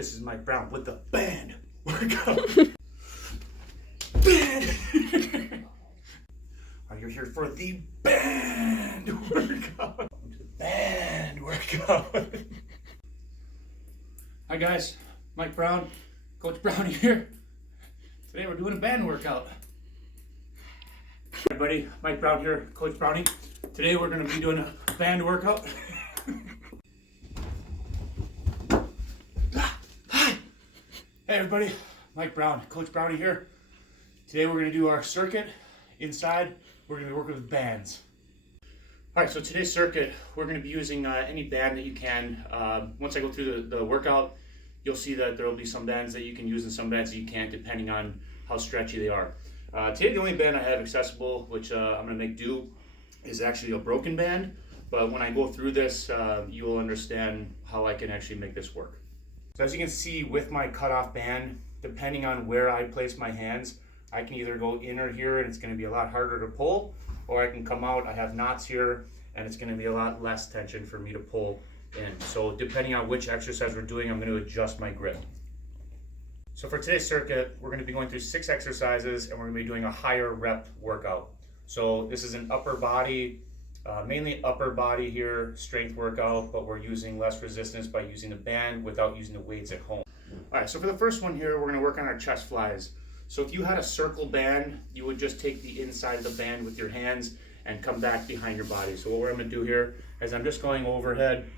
This is Mike Brown with the band workout. Band! Are you here for the band workout? Band workout. Hi guys, Mike Brown, Coach Brownie here. Today we're doing a band workout. Hey everybody, Mike Brown here, Coach Brownie. Today we're going to be doing a band workout. Hey everybody, Mike Brown, Coach Brownie here. Today we're going to do our circuit. Inside, we're going to be working with bands. Alright, so today's circuit, we're going to be using any band that you can. Once I go through the workout, you'll see that there will be some bands that you can use and some bands that you can't, depending on how stretchy they are. Today the only band I have accessible, which I'm going to make do, is actually a broken band. But when I go through this, you will understand how I can actually make this work. So as you can see with my cutoff band, depending on where I place my hands, I can either go in or here and it's going to be a lot harder to pull, or I can come out, I have knots here, and it's going to be a lot less tension for me to pull in. So depending on which exercise we're doing, I'm going to adjust my grip. So for today's circuit, we're going to be going through 6 exercises and we're going to be doing a higher rep workout. So this is an upper body, mainly upper body here, strength workout, but we're using less resistance by using the band without using the weights at home. All right, so for the first one here, we're going to work on our chest flies. So if you had a circle band, you would just take the inside of the band with your hands and come back behind your body. So what we're going to do here is I'm just going overhead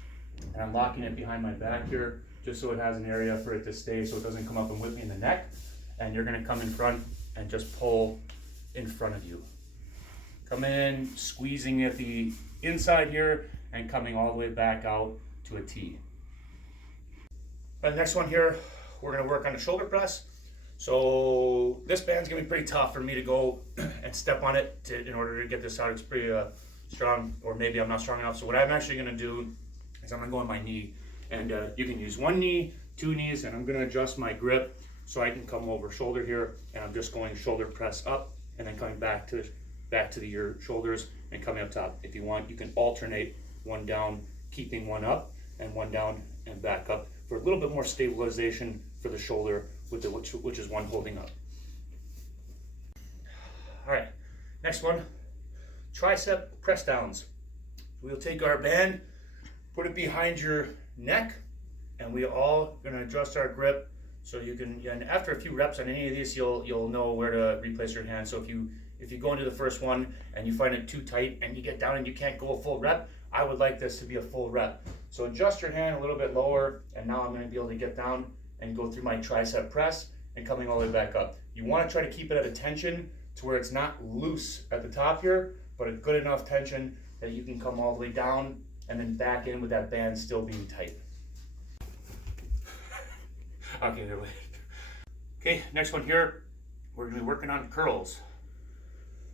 and I'm locking it behind my back here, just so it has an area for it to stay so it doesn't come up and whip me in the neck. And you're going to come in front and just pull in front of you. Come in, squeezing at the inside here and coming all the way back out to a T. The next one here, we're going to work on the shoulder press. So this band's going to be pretty tough for me to go and step on it in order to get this out. It's pretty strong, or maybe I'm not strong enough. So what I'm actually going to do is I'm going to go on my knee. And you can use one knee, 2 knees, and I'm going to adjust my grip so I can come over shoulder here. And I'm just going shoulder press up and then coming back to your shoulders and coming up top. If you want, you can alternate one down, keeping one up, and one down and back up for a little bit more stabilization for the shoulder, which is one holding up. All right, next one, tricep press downs. We'll take our band, put it behind your neck, and we all going to adjust our grip so you can, and after a few reps on any of these, you'll know where to replace your hand. So if you go into the first one and you find it too tight and you get down and you can't go a full rep, I would like this to be a full rep. So adjust your hand a little bit lower, and now I'm going to be able to get down and go through my tricep press and coming all the way back up. You want to try to keep it at a tension to where it's not loose at the top here, but a good enough tension that you can come all the way down and then back in with that band still being tight. Okay, there we go. Okay, next one here, we're going to be working on curls.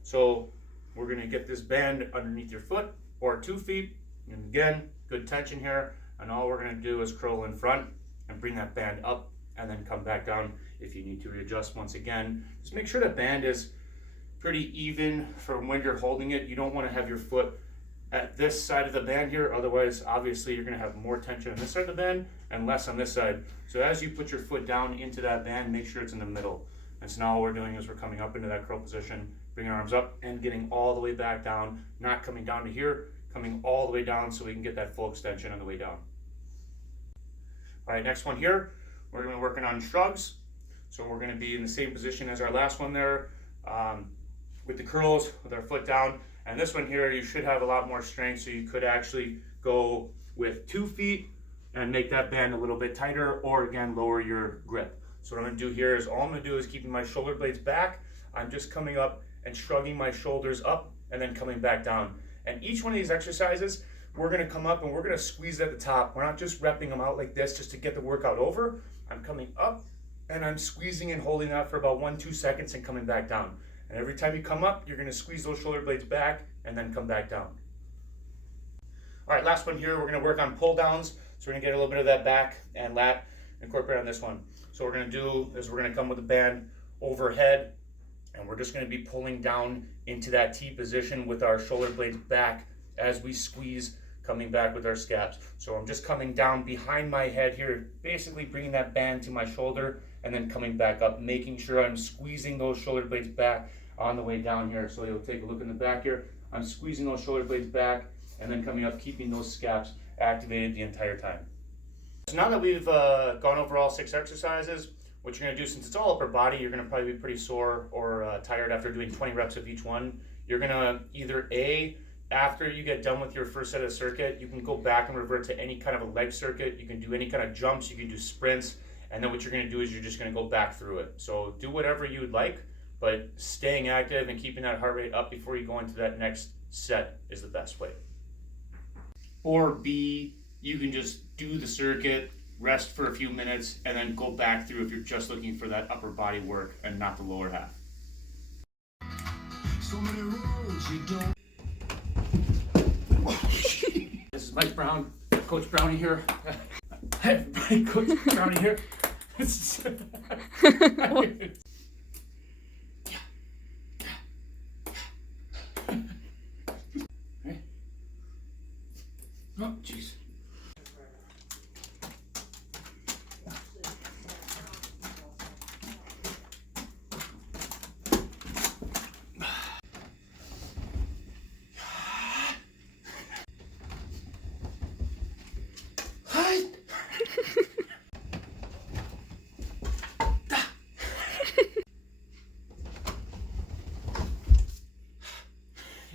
So we're going to get this band underneath your foot or 2 feet, and again, good tension here, and all we're going to do is curl in front and bring that band up and then come back down. If you need to readjust once again, just make sure the band is pretty even from when you're holding it. You don't want to have your foot at this side of the band here, otherwise obviously you're going to have more tension on this side of the band and less on this side. So as you put your foot down into that band, make sure it's in the middle. And so now all we're doing is we're coming up into that curl position, bringing our arms up and getting all the way back down, not coming down to here, coming all the way down so we can get that full extension on the way down. All right, next one here, we're going to be working on shrugs. So we're going to be in the same position as our last one there, with the curls, with our foot down. And this one here, you should have a lot more strength, so you could actually go with 2 feet and make that band a little bit tighter, or again, lower your grip. So what I'm going to do here is, all I'm going to do is keeping my shoulder blades back. I'm just coming up and shrugging my shoulders up and then coming back down. And each one of these exercises, we're going to come up and we're going to squeeze at the top. We're not just repping them out like this just to get the workout over. I'm coming up and I'm squeezing and holding that for about 1-2 seconds and coming back down. And every time you come up, you're going to squeeze those shoulder blades back and then come back down. All right, last one here, we're going to work on pull downs. So we're going to get a little bit of that back and lat incorporate on this one. So what we're going to do is we're going to come with the band overhead, and we're just going to be pulling down into that T position with our shoulder blades back as we squeeze coming back with our scaps. So I'm just coming down behind my head here, basically bringing that band to my shoulder and then coming back up, making sure I'm squeezing those shoulder blades back on the way down here. So you'll take a look in the back here. I'm squeezing those shoulder blades back and then coming up, keeping those scaps activated the entire time. So now that we've gone over all 6 exercises, what you're gonna do, since it's all upper body, you're gonna probably be pretty sore or tired after doing 20 reps of each one. You're gonna either after you get done with your first set of circuit, you can go back and revert to any kind of a leg circuit. You can do any kind of jumps, you can do sprints, and then what you're gonna do is you're just gonna go back through it. So do whatever you would like, but staying active and keeping that heart rate up before you go into that next set is the best way. Or B, you can just do the circuit, rest for a few minutes, and then go back through if you're just looking for that upper body work and not the lower half. So many roads you don't. This is Mike Brown, Coach Brownie here. Hey everybody, Coach Brownie here.